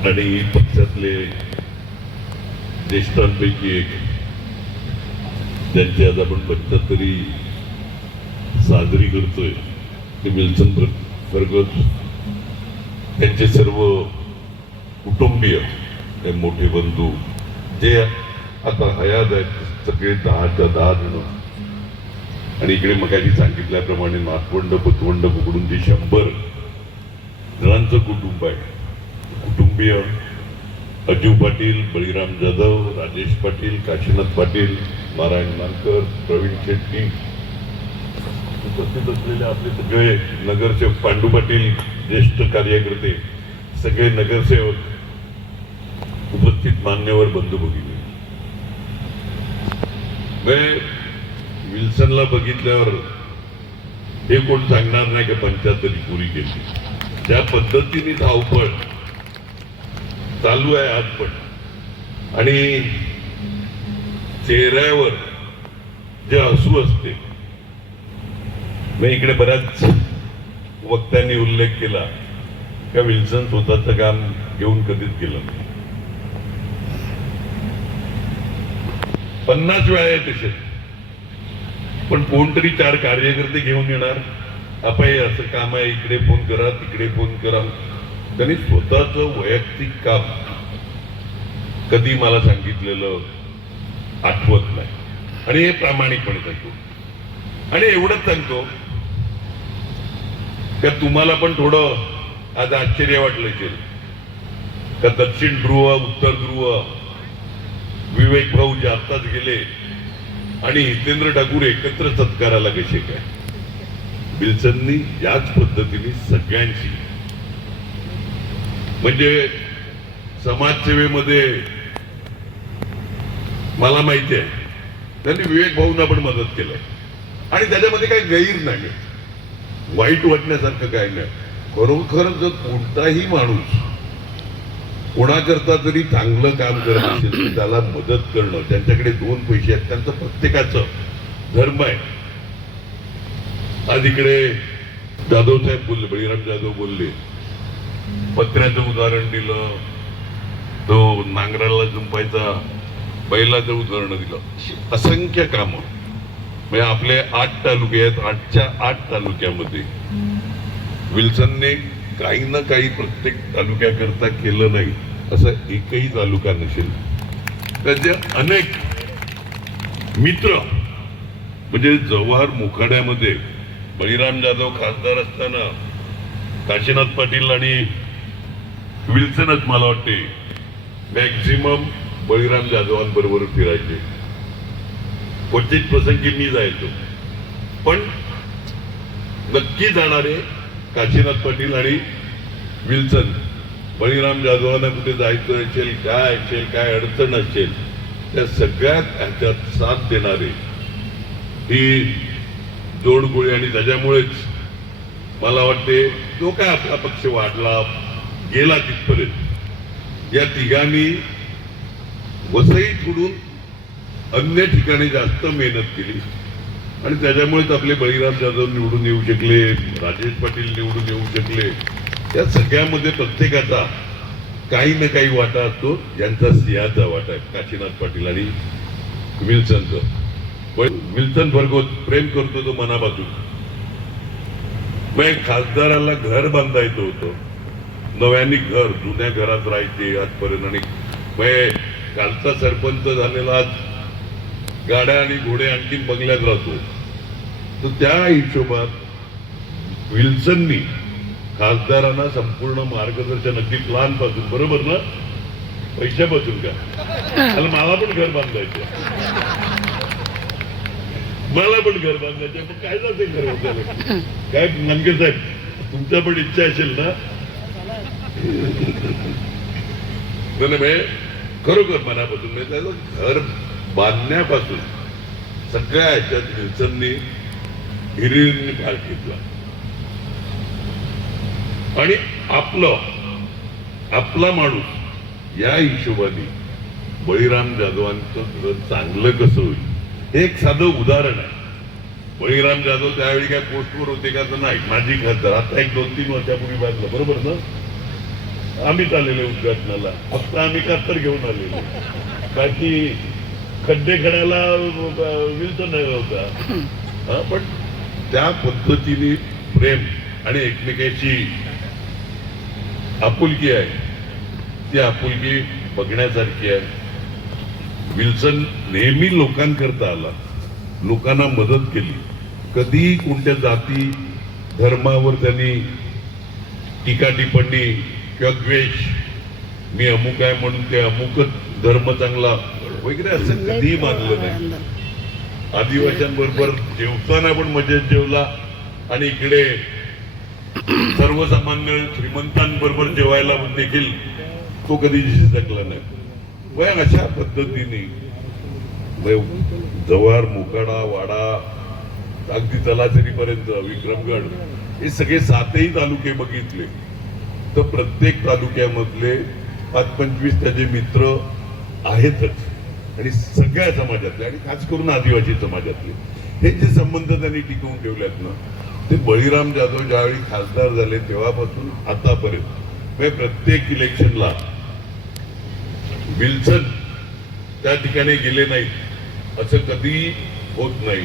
आणि पक्षातले ज्येष्ठांपैकी एक, ज्यांची आज आपण 75वी साजरी करतोय, ते विल्सन फर्गस, त्यांचे सर्व कुटुंबीय, ते मोठे बंधू जे आता हयात आहेत, सगळे 10च्या 10 जण, आणि इकडे मगाशी सांगितल्याप्रमाणे नातवंड पुतवंड पकडून जे 100 जणांचं कुटुंब आहे, कुटुंबीय अजू पाटील, बळीराम जाधव, राजेश पाटील, काशीनाथ पाटील, नारायण नानकर, प्रवीण शेट्टी, उपस्थित असलेले आपले सगळे नगरसेवक, पांडू पाटील, ज्येष्ठ कार्यकर्ते, सगळे नगरसेवक, उपस्थित मान्यवर बंधू भगिनी, विल्सनला बघितल्यावर हे कोण सांगणार नाही की 75 पुरी केली. ज्या पद्धतीने धावपळ चालू आहे आज पण, आणि चेहऱ्यावर जे हसू असते, मी इकडे बऱ्याच वक्त्यांनी उल्लेख केला का विल्सन स्वतःचं काम घेऊन कधीच गेलं नाही. 50 वेळा आहे तसे, पण कोणतरी 4 कार्यकर्ते घेऊन येणार, आपण असं काम आहे, इकडे फोन करा, तिकडे फोन करा. त्यांनी स्वतःच वैयक्तिक काम कधी मला सांगितलेलं आठवत नाही, आणि हे प्रामाणिकपणे सांगतो. आणि एवढंच सांगतो का तुम्हाला पण थोडं आज आश्चर्य वाटलं असेल का दक्षिण ध्रुव, उत्तर ध्रुव, विवेक भाऊ जे आत्ताच गेले आणि हितेंद्र ठाकूर एकत्र सत्काराला कसे काय. विल्सननी याच पद्धतीने सगळ्यांची, म्हणजे समाजसेवेमध्ये मला माहिती आहे त्यांनी विवेक भाऊंना पण मदत केलं, आणि त्याच्यामध्ये काही गैर नाही, वाईट वाटण्यासारखं काही नाही. खरोखर जर कोणताही माणूस कोणाकरता तरी चांगलं काम करत असेल तर त्याला मदत करणं, त्यांच्याकडे 2 पैसे आहेत, त्यांचं प्रत्येकाचं धर्म आहे. आज इकडे जाधव साहेब बोलले, बळीराम जाधव बोलले, पत्र्याचं उदाहरण दिलं, तो नांगराला जुंपायचा बैलाचं उदाहरण दिलं. असंख्य कामं, म्हणजे आपले 8 तालुके आहेत, 8च्या 8 तालुक्यामध्ये विल्सनने काही ना काही प्रत्येक तालुक्याकरता केलं नाही असं एकही तालुका नसेल. त्याचे अनेक मित्र, म्हणजे जव्हार मोखाड्यामध्ये बळीराम जाधव खासदार असताना काशीनाथ पाटील आणि विल्सनच मला वाटते मॅक्झिमम बळीराम जाधवांबरोबर फिरायचे. क्वचित प्रसंगी मी जायचो, पण नक्की जाणारे काशीनाथ पाटील आणि विल्सन. बळीराम जाधवांना कुठे जायचं असेल, काय अडचण असेल, त्या सगळ्यात ह्याच्यात साथ देणारे ही जोडगोळी. आणि त्याच्यामुळेच मला वाटते जो काय आपला पक्ष वाढला गेला तिथपर्यंत, या तिघांनी वसई सोडून अन्य ठिकाणी जास्त मेहनत केली, आणि त्याच्यामुळेच आपले बळीराम जाधव निवडून येऊ शकले, राजेश पाटील निवडून येऊ शकले. या सगळ्यामध्ये प्रत्येकाचा काही ना काही वाटा असतो. यांचा सिंहाचा वाटा आहे काशीनाथ पाटील आणि विल्सनचा. विल्सन फर्गस प्रेम करतो तो मनापासून. मग खासदाराला घर बांधायचं होतं, नव्याने घर, जुन्या घरात राहायचे आजपर्यंत, आणि मग कालचा सरपंच झालेला आज गाड्या आणि घोडे आणखी बंगल्यात राहतो. तर त्या हिशोबात विल्सननी खासदारांना संपूर्ण मार्गदर्शन, अगदी प्लान पासून, बरोबर ना, पैशापासून का, मला पण घर बांधायचं, मला पण घर बांधायचं, पण काय जाते घर बांधायला, काय मनगे साहेब तुमच्या पण इच्छा असेल ना. खरोखर मनापासून घर बांधण्यापासून सगळ्या ह्याच्यात विल्सननी हिरिरीने भाग घेतला, आणि आपला माणूस या हिशोबाने बळीराम जाधवांचं घर चांगलं कसं होईल हे एक साधं उदाहरण आहे. बळीराम जाधव त्यावेळी काय पोस्टवर होते का, तर नाही, माझी खासदार, आता एक 2-3 वर्षापूर्वी बांधलं, बरोबर ना. आम्हीच आलेले उद्घाटनाला, फक्त आम्ही कातर घेऊन आलेलो, बाकी खड्डे खड्याला विल्सन होता. हा, पण त्या पद्धतीने प्रेम आणि एकमेकाची आपुलकी आहे, ती आपुलकी बघण्यासारखी आहे. विल्सन नेहमी लोकांकरता आला, लोकांना मदत केली. कधी कोणत्या जाती धर्मावर त्यांनी टीका टिप्पणी किंवा द्वेष, मी अमुक आहे म्हणून ते अमुकच धर्म चांगला वगैरे असं कधीही मानलं नाही. आदिवासींबरोबर जेवताना पण मजेत जेवला आणि इकडे सर्वसामान्य श्रीमंतांबरोबर जेवायला देखील तो कधी झिजकला नाही. वय अशा पद्धतीने जव्हार, मोखाडा, वाडा, अगदी तलासरीपर्यंत विक्रमगड, हे सगळे 7ही तालुके बघितले तर प्रत्येक तालुक्यामधले 5-25 त्याचे मित्र आहेतच. आणि सगळ्या समाजातले आणि खास करून आदिवासी समाजातले हे जे संबंध त्यांनी टिकवून ठेवलेत ना, ते बळीराम जाधव ज्यावेळी खासदार झाले तेव्हापासून आतापर्यंत प्रत्येक इलेक्शनला विल्सन त्या ठिकाणी गेले नाहीत असं कधी होत नाही.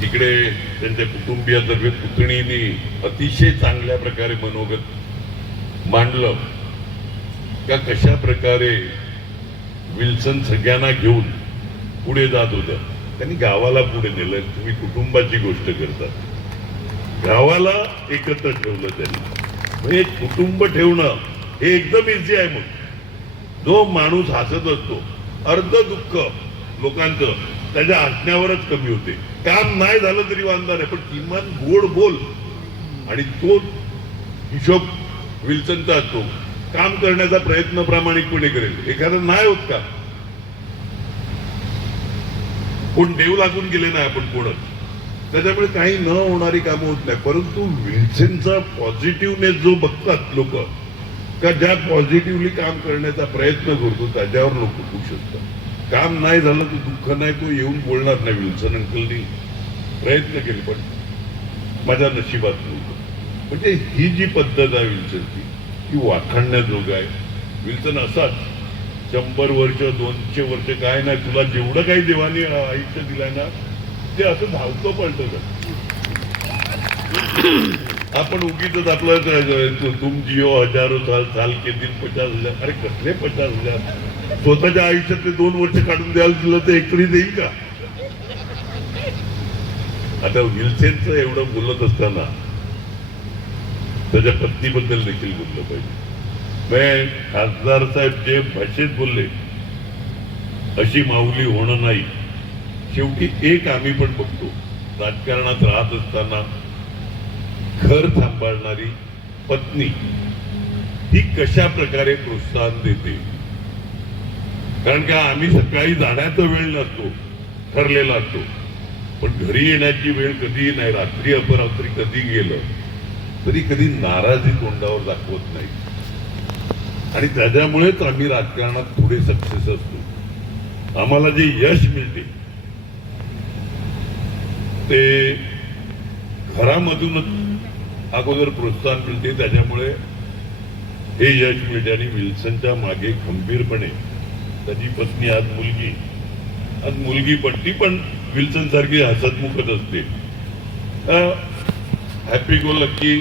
तिकडे त्यांच्या कुटुंबियातर्फे पुतणीने अतिशय चांगल्या प्रकारे मनोगत मांडलं का कशा प्रकारे विल्सन सगळ्यांना घेऊन पुढे जात होत्या. त्यांनी गावाला पुढे नेलं. तुम्ही कुटुंबाची गोष्ट करता, गावाला एकत्र ठेवलं त्यांनी. म्हणजे कुटुंब ठेवणं हे एकदम इझी आहे. मग जो माणूस हसत असतो, अर्ध दुःख लोकांचं त्याच्या हसण्यावरच कमी होते. काम नाही झालं तरी वांधा नाही, पण किमान गोड बोल. आणि तो हिशोब विल्सनचा असतो. काम करण्याचा प्रयत्न प्रामाणिकपणे करेल. एखादं नाही होत का, कोण देव लागून गेले नाही आपण कोणच, त्याच्यामुळे काही न होणारी कामं होत नाही. परंतु विल्सनचा पॉझिटिव्हनेस जो बघतात लोक, का ज्या पॉझिटिव्हली काम करण्याचा प्रयत्न करतो त्याच्यावर लोक खुश असतात. काम नाही झालं तर दुःख नाही, तो येऊन बोलणार नाही. विल्सन अंकलनी प्रयत्न केले पण माझ्या नशिबात नव्हतं. म्हणजे ही जी पद्धत आहे विल्सनची, ती वाखाणण्याजोग आहे. विल्सन असाच 100 वर्ष 200 वर्ष काय नाही, तुला जेवढं काही देवाने आयुष्य दिलंय ना ते असं धावतं पडतं. आपण उगीच आपलं तुम जिओ हजारो साल, साल के दिन 50,000. अरे कसले 50,000? स्वतःच्या आयुष्यातले 2 वर्ष काढून द्यायला दिलं तर एक तरी देईल का? आता विल्सनचं एवढं बोलत असताना त्याच्या पत्नीबद्दल देखील बोललं पाहिजे. खासदार साहेब जे भाषेत बोलले, अशी माऊली होणं नाही. शेवटी एक आम्ही पण बघतो, राजकारणात राहत असताना घर सांभाळणारी पत्नी ती कशा प्रकारे प्रोत्साहन देते. कारण का आम्ही सकाळी जाण्याचा वेळ नसतो, ठरलेला असतो, पण घरी येण्याची वेळ कधीही नाही. रात्री अपरात्री कधी गेलं तरी कधी नाराजी तोंडावर दाखवत नाही. आणि त्याच्यामुळेच आम्ही राजकारणात थोडे सक्सेस असतो. आम्हाला जे यश मिळते ते घरामधूनच अगोदर प्रोत्साहन मिळते, त्याच्यामुळे हे यश मिळते. आणि विल्सनच्या मागे खंबीरपणे त्याची पत्नी, आज मुलगी पण ती पण विल्सन सारखी हसतमुखत असते, हॅपी गो लक्की.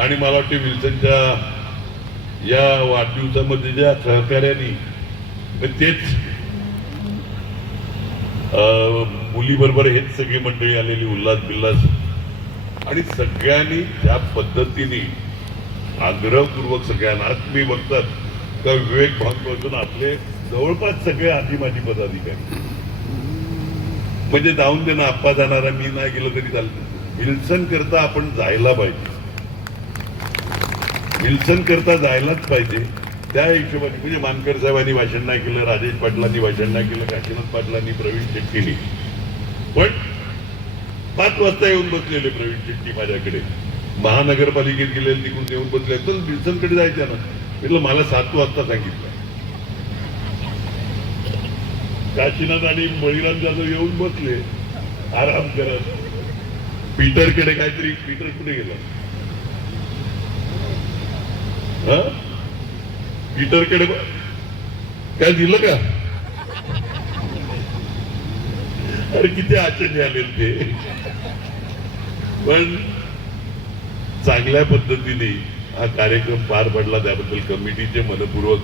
आणि मला वाटते विल्सनच्या या वाढदिवसामध्ये ज्या सहकार्याने तेच मुलीबरोबर हेच सगळी मंडळी आलेली, उल्हास बिल्लास, आणि सगळ्यांनी ज्या पद्धतीने आग्रहपूर्वक सगळ्यांना, आज तुम्ही बघतात का विवेक भागवतून आपले जवळपास सगळे आदिमाजी पदाधिकारी, म्हणजे जाऊन दे ना, आप्पा जाणारा मी नाही गेलो तरी चालतं. विल्सन करता आपण जायला पाहिजे, विल्सन करता जायलाच पाहिजे. त्या हिशोबाने म्हणजे मानकर साहेबांनी भाषण नाही केलं, राजेश पाटलांनी भाषण नाही केलं, काशीनाथ पाटलांनी, प्रवीण शेट्टींनी, पण 5 वाजता येऊन बसलेले प्रवीण शेट्टी माझ्याकडे, महानगरपालिकेत गेलेले, तिकडून येऊन बसले. तर विल्सनकडे जायचं ना, म्हटलं मला 7 वाजता सांगितलं. काशीनाथ आणि बळीराम जाधव येऊन बसले आराम करत. पीटरकडे काहीतरी, पीटर कुठे गेला, हा पीटरकडे काय दिलं का? अरे किती आचरणी आलेल ते. पण चांगल्या पद्धतीने हा कार्यक्रम पार पडला त्याबद्दल कमिटीचे मनपूर्वक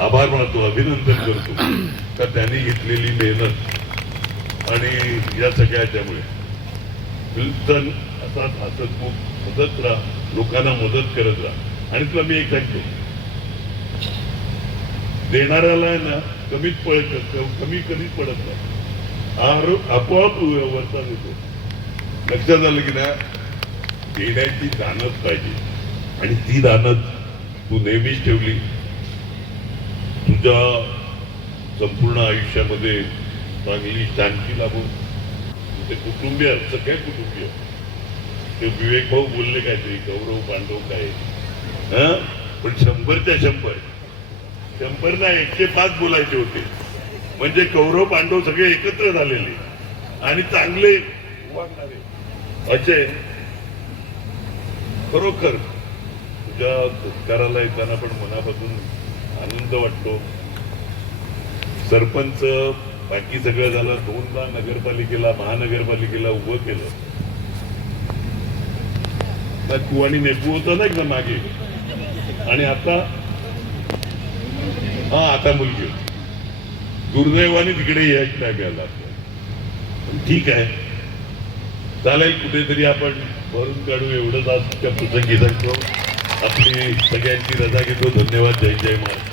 आभार मानतो, अभिनंदन करतो. तर त्यांनी घेतलेली मेहनत आणि या सगळ्याच्यामुळे विल्सन असाच हसतमुख मदत राहा, लोकांना मदत करत राहा. आणि तुला मी एक सांगतो, देणाऱ्याला ना कमी कधीच पडत नाही. आपोआप वरचा येतो. लक्षात आलं की ना, देण्याची दानत पाहिजे आणि ती दानत तू नेहमीच ठेवली. तुझ्या संपूर्ण आयुष्यामध्ये चांगली शांती लाभून तुझे कुटुंबीय, सगळे कुटुंबीय, ते विवेक भाऊ बोलले काहीतरी कौरव पांडव काय, पण 100च्या 100 ना 105 बोलायचे होते. म्हणजे कौरव पांडव सगळे एकत्र झालेले आणि चांगले वागणारे असे. खरोखर तुझ्या सत्काराला येताना पण मनापासून आनंद वाटतो. सरपंच बाकी सगळं झालं, 2दा नगरपालिकेला महानगरपालिकेला उभं केलं. तू आणि नेपू होता ना एकदा मागे, आणि आता मुलगी होती. दुर्दैवाने तिकडे यश नाही मिळाला. ठीक आहे, चालेल, कुठेतरी आपण भरून काढू एवढंच आज त्या प्रसंगी सांगतो. आपली सगळ्यांची रजा घेतो. धन्यवाद. जय जय महाराज.